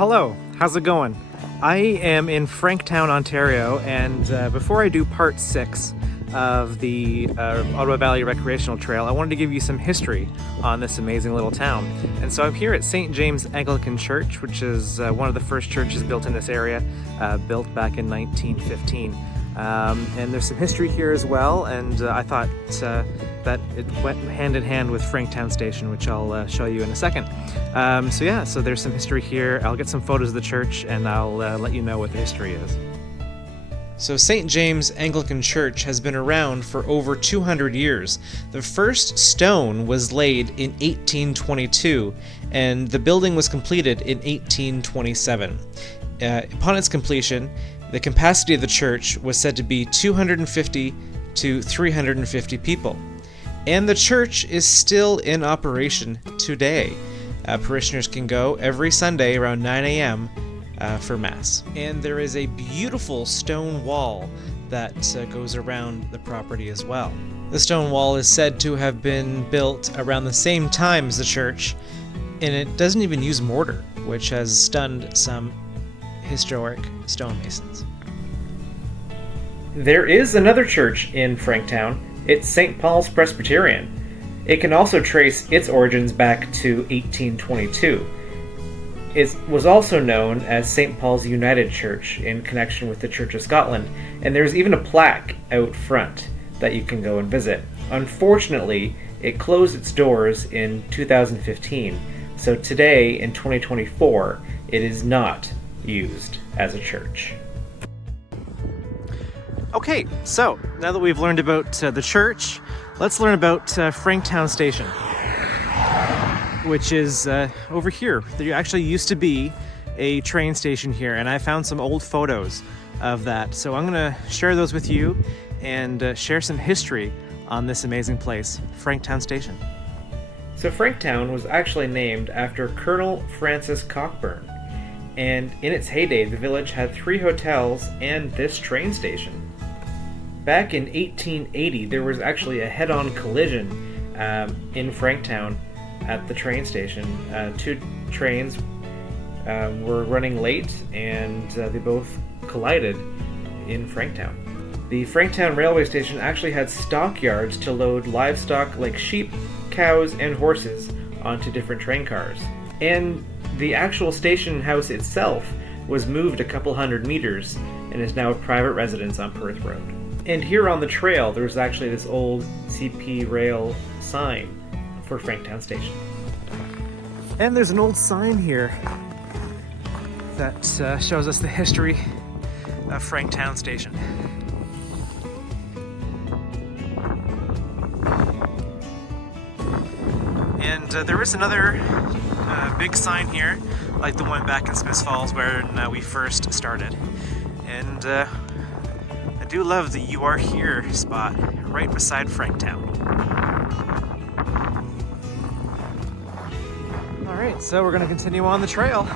Hello, how's it going? I am in Franktown, Ontario, and before I do part 6 of the Ottawa Valley Recreational Trail, I wanted to give you some history on this amazing little town. And so I'm here at St. James Anglican Church, which is one of the first churches built in this area, built back in 1915. And there's some history here as well, and I thought that it went hand in hand with Franktown Station, which I'll show you in a second. So there's some history here. I'll get some photos of the church and I'll let you know what the history is. So St. James Anglican Church has been around for over 200 years. The first stone was laid in 1822, and the building was completed in 1827. Upon its completion, the capacity of the church was said to be 250 to 350 people. And the church is still in operation today. Parishioners can go every Sunday around 9 a.m. For Mass. And there is a beautiful stone wall that goes around the property as well. The stone wall is said to have been built around the same time as the church, and it doesn't even use mortar, which has stunned some historic stonemasons. There is another church in Franktown. It's St. Paul's Presbyterian. It can also trace its origins back to 1822. It was also known as St. Paul's United Church in connection with the Church of Scotland, and there's even a plaque out front that you can go and visit. Unfortunately, it closed its doors in 2015, so today, in 2024, it is not used as a church. Okay, so now that we've learned about the church, let's learn about Franktown Station, which is over here. There actually used to be a train station here, and I found some old photos of that. So I'm gonna share those with you and share some history on this amazing place, Franktown Station. So Franktown was actually named after Colonel Francis Cockburn, and in its heyday, the village had 3 hotels and this train station. Back in 1880, there was actually a head-on collision in Franktown at the train station. 2 trains were running late, and they both collided in Franktown. The Franktown railway station actually had stockyards to load livestock like sheep, cows, and horses onto different train cars. And the actual station house itself was moved a couple hundred meters and is now a private residence on Perth Road. And here on the trail, there's actually this old CP rail sign for Franktown Station. And there's an old sign here that shows us the history of Franktown Station. And there is another big sign here, like the one back in Smiths Falls where we first started. And I do love the "You Are Here" spot right beside Franktown. Alright, so we're going to continue on the trail.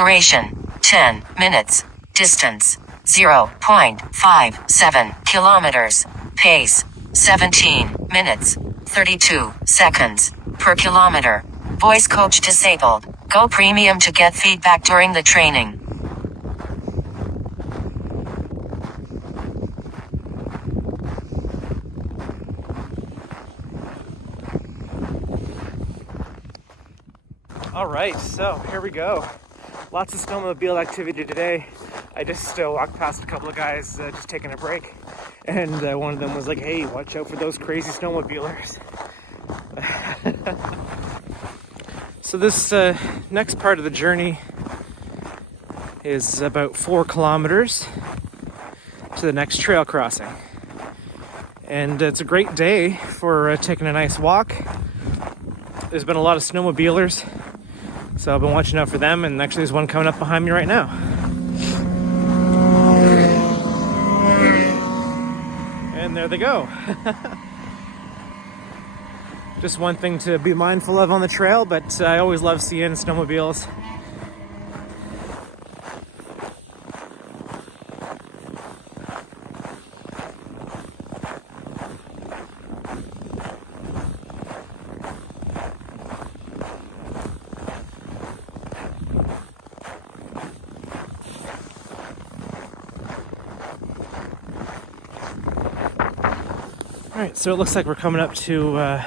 Duration 10 minutes. Distance 0.57 kilometers. Pace 17 minutes 32 seconds per kilometer. Voice coach disabled. Go premium to get feedback during the training. All right, so here we go. Lots of snowmobile activity today. I just walked past a couple of guys just taking a break, and one of them was like, "Hey, watch out for those crazy snowmobilers." So this next part of the journey is about 4 kilometers to the next trail crossing. And it's a great day for taking a nice walk. There's been a lot of snowmobilers, so I've been watching out for them, and actually there's one coming up behind me right now. And there they go. Just one thing to be mindful of on the trail, but I always love seeing snowmobiles. Alright, so it looks like we're coming up to a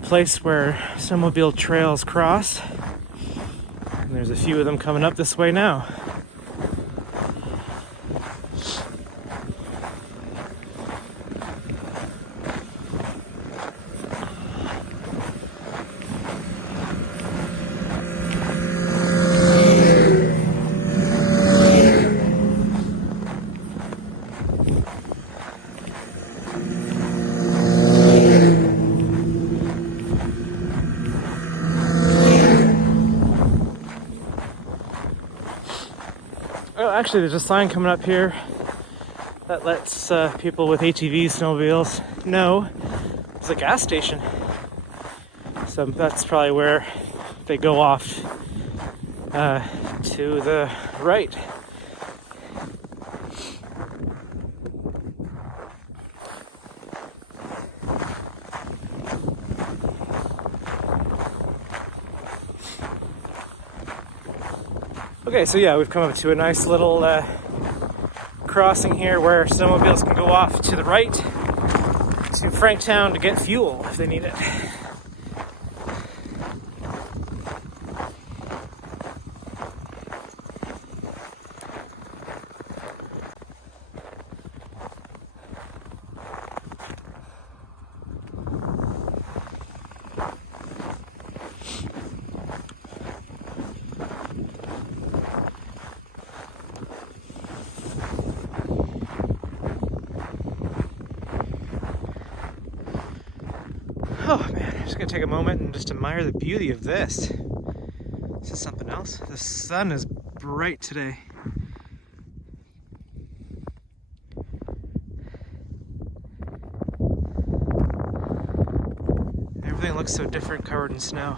place where snowmobile trails cross. And there's a few of them coming up this way now. Oh, actually, there's a sign coming up here that lets people with ATVs, snowmobiles know there's a gas station. So that's probably where they go off to the right. Okay, so yeah, we've come up to a nice little crossing here where snowmobiles can go off to the right to Franktown to get fuel if they need it. Oh man, I'm just gonna take a moment and just admire the beauty of this. This is something else. The sun is bright today. Everything looks so different, covered in snow.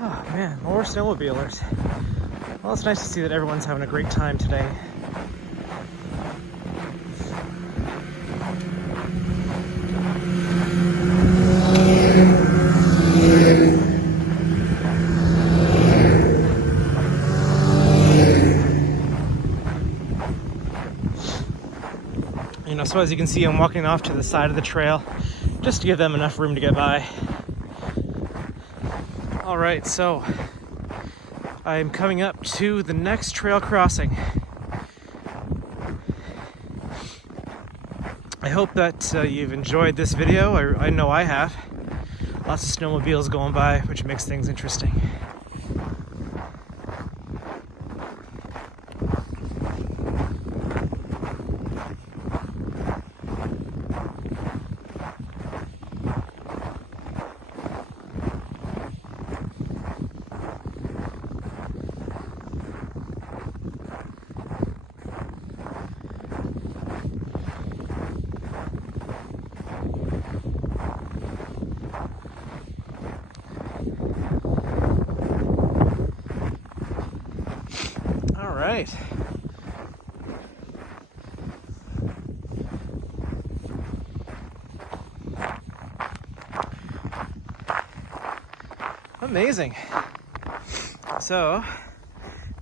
Oh man, more snowmobilers. Well, it's nice to see that everyone's having a great time today. So as you can see, I'm walking off to the side of the trail just to give them enough room to get by. All right, so I'm coming up to the next trail crossing. I hope that you've enjoyed this video. I know I have. Lots of snowmobiles going by, which makes things interesting. right. Amazing. So,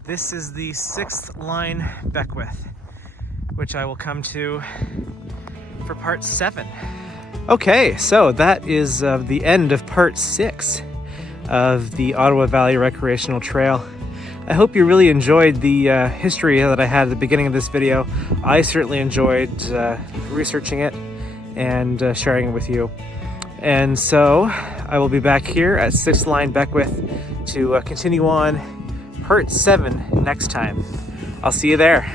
this is the 6th Line Beckwith, which I will come to for part 7. Okay, so that is the end of part 6 of the Ottawa Valley Recreational Trail. I hope you really enjoyed the history that I had at the beginning of this video. I certainly enjoyed researching it and sharing it with you. And so I will be back here at 6th Line Beckwith to continue on part 7 next time. I'll see you there.